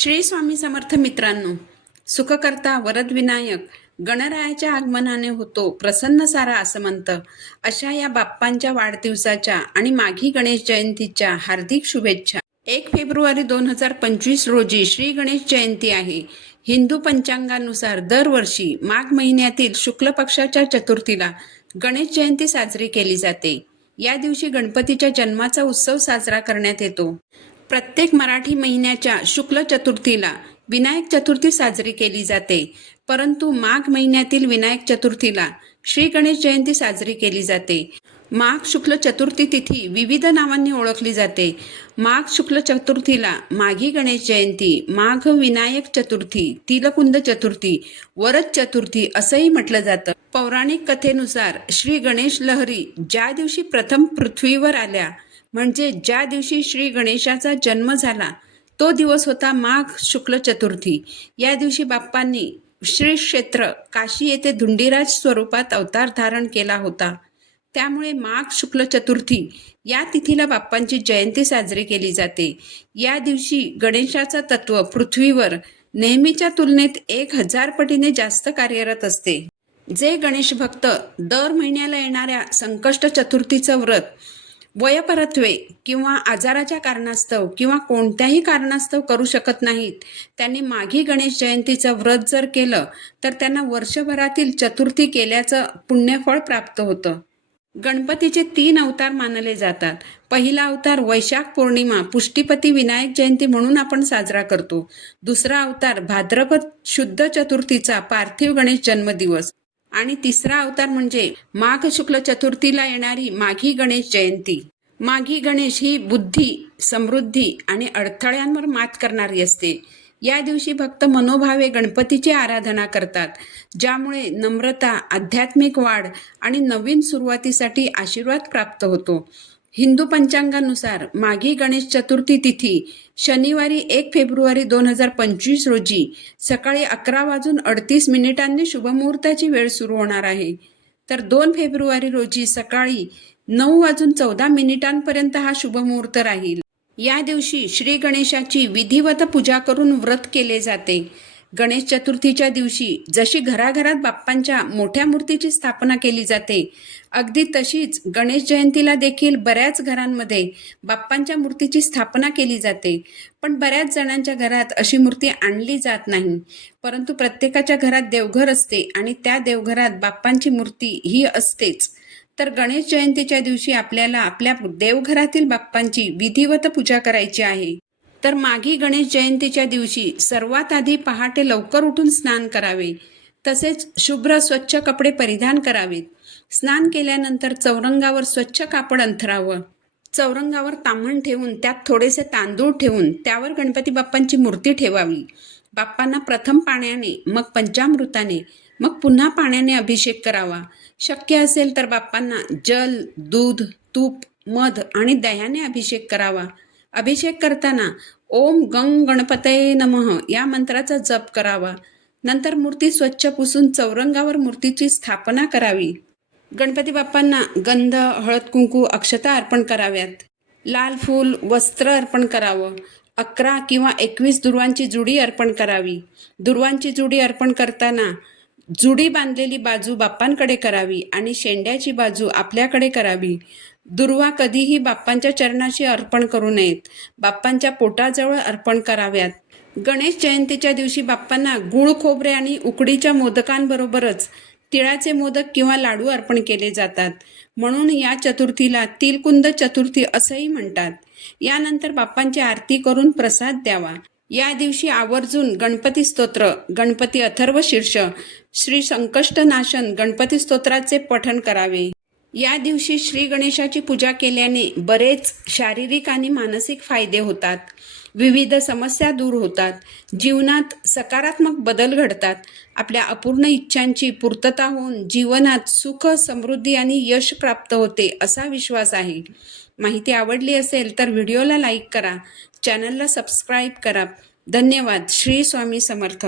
श्री स्वामी समर्थ मित्रांनो सुखकर्ता वरदविनायक गणरायाच्या आगमनाने होतो प्रसन्न सारा असमंत अशा या बाप्पांच्या वाढदिवसाच्या आणि माघी गणेश जयंतीच्या हार्दिक शुभेच्छा. एक फेब्रुवारी दोन हजार पंचवीस रोजी श्री गणेश जयंती आहे. हिंदू पंचांगानुसार दरवर्षी माघ महिन्यातील शुक्ल पक्षाच्या चतुर्थीला गणेश जयंती साजरी केली जाते. या दिवशी गणपतीच्या जन्माचा उत्सव साजरा करण्यात येतो. प्रत्येक मराठी महिन्याच्या शुक्ल चतुर्थीला विनायक चतुर्थी साजरी केली जाते. परंतु माघ महिन्यातील विनायक चतुर्थीला श्री गणेश जयंती साजरी केली जाते. माघ शुक्ल चतुर्थी तिथी विविध नावांनी ओळखली जाते. माघ शुक्ल चतुर्थीला माघी गणेश जयंती माघ विनायक चतुर्थी तिलकुंद चतुर्थी वरद चतुर्थी असंही म्हटलं जातं. पौराणिक कथेनुसार श्री गणेश लहरी ज्या दिवशी प्रथम पृथ्वीवर आल्या म्हणजे ज्या दिवशी श्री गणेशाचा जन्म झाला तो दिवस होता माघ शुक्ल चतुर्थी. या दिवशी बाप्पांनी श्री क्षेत्र काशी येथे धुंडीराज स्वरूपात अवतार धारण केला होता. त्यामुळे माघ शुक्ल चतुर्थी या तिथीला बाप्पांची जयंती साजरी केली जाते. या दिवशी गणेशाचं तत्व पृथ्वीवर नेहमीच्या तुलनेत एक हजार पटीने जास्त कार्यरत असते. जे गणेश भक्त दर महिन्याला येणाऱ्या संकष्ट चतुर्थीचं व्रत वयपरत्वे किंवा आजाराच्या कारणास्तव किंवा कोणत्याही कारणास्तव करू शकत नाहीत. त्यांनी माघी गणेश जयंतीचं व्रत जर केलं तर त्यांना वर्षभरातील चतुर्थी केल्याचं पुण्यफळ प्राप्त होतं. गणपतीचे तीन अवतार मानले जातात. पहिला अवतार वैशाख पौर्णिमा पुष्टीपती विनायक जयंती म्हणून आपण साजरा करतो. दुसरा अवतार भाद्रपद शुद्ध चतुर्थीचा पार्थिव गणेश जन्मदिवस. आणि तिसरा अवतार म्हणजे माघ शुक्ल चतुर्थीला येणारी माघी गणेश जयंती. माघी गणेश ही बुद्धी समृद्धी आणि अडथळ्यांवर मात करणारी असते. या दिवशी भक्त मनोभावे गणपतीची आराधना करतात ज्यामुळे नम्रता आध्यात्मिक वाढ आणि नवीन सुरुवातीसाठी आशीर्वाद प्राप्त होतो. हिंदू पंचांगानुसार माघी गणेश चतुर्थी तिथी शनिवारी एक फेब्रुवारी दोन हजार पंचवीस रोजी सकाळी अकरा वाजून अडतीस मिनिटांनी शुभमुहूर्ताची वेळ सुरू होणार आहे. तर दोन फेब्रुवारी रोजी सकाळी नऊ वाजून चौदा मिनिटांपर्यंत हा शुभमुहूर्त राहील. या दिवशी श्री गणेशाची विधिवत पूजा करून व्रत केले जाते. गणेश चतुर्थीच्या दिवशी जशी घराघरात बाप्पांच्या मोठ्या मूर्तीची स्थापना केली जाते अगदी तशीच गणेश जयंतीला देखील बऱ्याच घरांमध्ये बाप्पांच्या मूर्तीची स्थापना केली जाते. पण बऱ्याच जणांच्या घरात अशी मूर्ती आणली जात नाही. परंतु प्रत्येकाच्या घरात देवघर असते आणि त्या देवघरात बाप्पांची मूर्ती ही असतेच. तर गणेश जयंतीच्या दिवशी आपल्याला आपल्या देवघरातील बाप्पांची विधिवत पूजा करायची आहे. तर मागी गणेश जयंतीच्या दिवशी सर्वात आधी पहाटे लवकर उठून स्नान करावे. तसेच शुभ्र स्वच्छ कपडे परिधान करावेत. स्नान केल्यानंतर चौरंगावर स्वच्छ कापड अंथरावं. चौरंगावर तांबण ठेवून त्यात थोडेसे तांदूळ ठेवून त्यावर गणपती बाप्पांची मूर्ती ठेवावी. बाप्पांना प्रथम पाण्याने मग पंचामृताने मग पुन्हा पाण्याने अभिषेक करावा. शक्य असेल तर बाप्पांना जल दूध तूप मध आणि दह्याने अभिषेक करावा. अभिषेक करताना ओम गंग गणपतये नमः या मंत्राचा जप करावा. नंतर मूर्ती स्वच्छ पुसून चौरंगावर मूर्तीची स्थापना करावी. गणपती बाप्पांना गंध हळद कुंकू अक्षता अर्पण कराव्यात. लाल फूल वस्त्र अर्पण करावं. अकरा किंवा एकवीस दुर्वांची जुडी अर्पण करावी. दुर्वांची जुडी अर्पण करताना जुडी बांधलेली बाजू बाप्पांकडे करावी आणि शेंड्याची बाजू आपल्याकडे करावी. दुर्वा कधीही बाप्पांच्या चरणाशी अर्पण करू नयेत. बाप्पांच्या पोटाजवळ अर्पण कराव्यात. गणेश जयंतीच्या दिवशी बाप्पांना गुळ खोबरे आणि उकडीच्या मोदकांबरोबरच तिळाचे मोदक किंवा लाडू अर्पण केले जातात. म्हणून या चतुर्थीला तिलकुंद चतुर्थी असंही म्हणतात. यानंतर बाप्पांची आरती करून प्रसाद द्यावा. या दिवशी आवर्जून गणपती स्तोत्र गणपती अथर्व शीर्ष श्री संकष्टनाशन गणपती स्तोत्राचे पठण करावे. या दिवशी श्री गणेशाची पूजा केल्याने बरेच शारीरिक आणि मानसिक फायदे होतात. विविध समस्या दूर होतात. जीवनात सकारात्मक बदल घडतात. आपल्या अपूर्ण इच्छांची पूर्तता होऊन जीवनात सुख समृद्धी आणि यश प्राप्त होते असा विश्वास आहे. माहिती आवडली असेल तर व्हिडिओला लाईक करा. चॅनलला सबस्क्राईब करा. धन्यवाद. श्री स्वामी समर्थ.